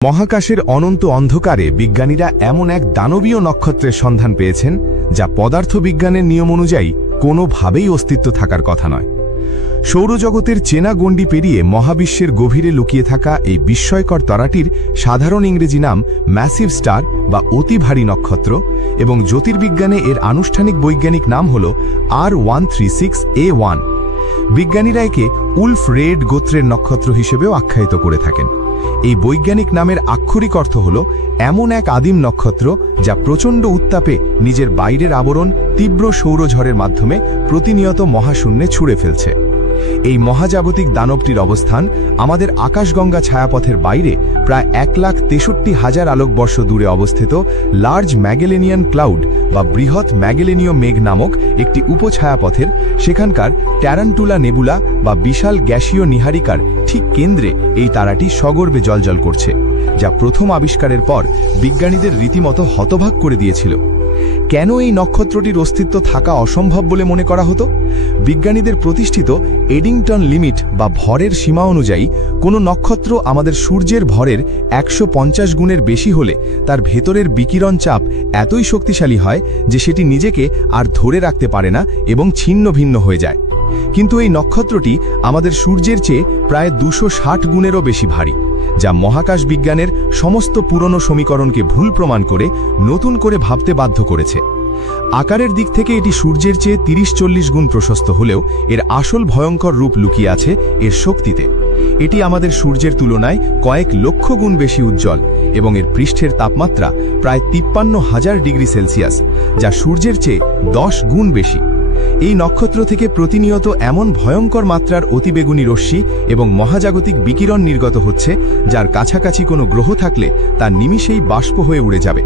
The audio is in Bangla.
মহাকাশের অনন্ত অন্ধকারে বিজ্ঞানীরা এমন এক দানবীয় নক্ষত্রের সন্ধান পেয়েছেন যা পদার্থবিজ্ঞানের নিয়ম অনুযায়ী কোনোভাবেই অস্তিত্ব থাকার কথা নয়। সৌরজগতের চেনা গণ্ডি পেরিয়ে মহাবিশ্বের গভীরে লুকিয়ে থাকা এই বিস্ময়কর তারাটির সাধারণ ইংরেজি নাম ম্যাসিভ স্টার বা অতি ভারী নক্ষত্র এবং জ্যোতির্বিজ্ঞানে এর আনুষ্ঠানিক বৈজ্ঞানিক নাম হল R136A1। বিজ্ঞানীরা একে উলফ রেড গোত্রের নক্ষত্র হিসেবেও আখ্যায়িত করে থাকেন। এই বৈজ্ঞানিক নামের আক্ষরিক অর্থ হল এমন এক আদিম নক্ষত্র যা প্রচণ্ড উত্তাপে নিজের বাইরের আবরণ তীব্র সৌরঝড়ের মাধ্যমে প্রতিনিয়ত মহাশূন্যে ছুঁড়ে ফেলছে। এই মহাজাগতিক দানবটির অবস্থান আমাদের আকাশগঙ্গা ছায়াপথের বাইরে প্রায় 1,63,000 আলোকবর্ষ দূরে অবস্থিত লার্জ ম্যাগেলেনিয়ান ক্লাউড বা বৃহৎ ম্যাগেলেনীয় মেঘ নামক একটি উপছায়াপথের সেখানকার ট্যারান্টুলা নেবুলা বা বিশাল গ্যাসীয় নীহারিকার ঠিক কেন্দ্রে এই তারাটি সগর্বে জ্বলজ্বল করছে, যা প্রথম আবিষ্কারের পর বিজ্ঞানীদের রীতিমতো হতবাক করে দিয়েছিল। কেন এই নক্ষত্রটির অস্তিত্ব থাকা অসম্ভব বলে মনে করা হতো? বিজ্ঞানীদের প্রতিষ্ঠিত এডিংটন লিমিট বা ভরের সীমা অনুযায়ী কোনো নক্ষত্র আমাদের সূর্যের ভরের 150 গুণের বেশি হলে তার ভেতরের বিকিরণ চাপ এতই শক্তিশালী হয় যে সেটি নিজেকে আর ধরে রাখতে পারে না এবং ছিন্ন ভিন্ন হয়ে যায়। কিন্তু এই নক্ষত্রটি আমাদের সূর্যের চেয়ে প্রায় 260 গুণেরও বেশি ভারী, যা মহাকাশ বিজ্ঞানের সমস্ত পুরনো সমীকরণকে ভুল প্রমাণ করে নতুন করে ভাবতে বাধ্য করেছে। আকারের দিক থেকে এটি সূর্যের চেয়ে 30-40 গুণ প্রশস্ত হলেও এর আসল ভয়ঙ্কর রূপ লুকিয়ে আছে এর শক্তিতে। এটি আমাদের সূর্যের তুলনায় কয়েক লক্ষ গুণ বেশি উজ্জ্বল এবং এর পৃষ্ঠের তাপমাত্রা প্রায় 53,000 ডিগ্রি সেলসিয়াস, যা সূর্যের চেয়ে 10 গুণ বেশি। এই নক্ষত্র থেকে প্রতিনিয়ত এমন ভয়ঙ্কর মাত্রার অতিবেগুনি রশ্মি এবং মহাজাগতিক বিকিরণ নির্গত হচ্ছে যার কাছাকাছি কোনো গ্রহ থাকলে তা নিমিষেই বাষ্প হয়ে উড়ে যাবে।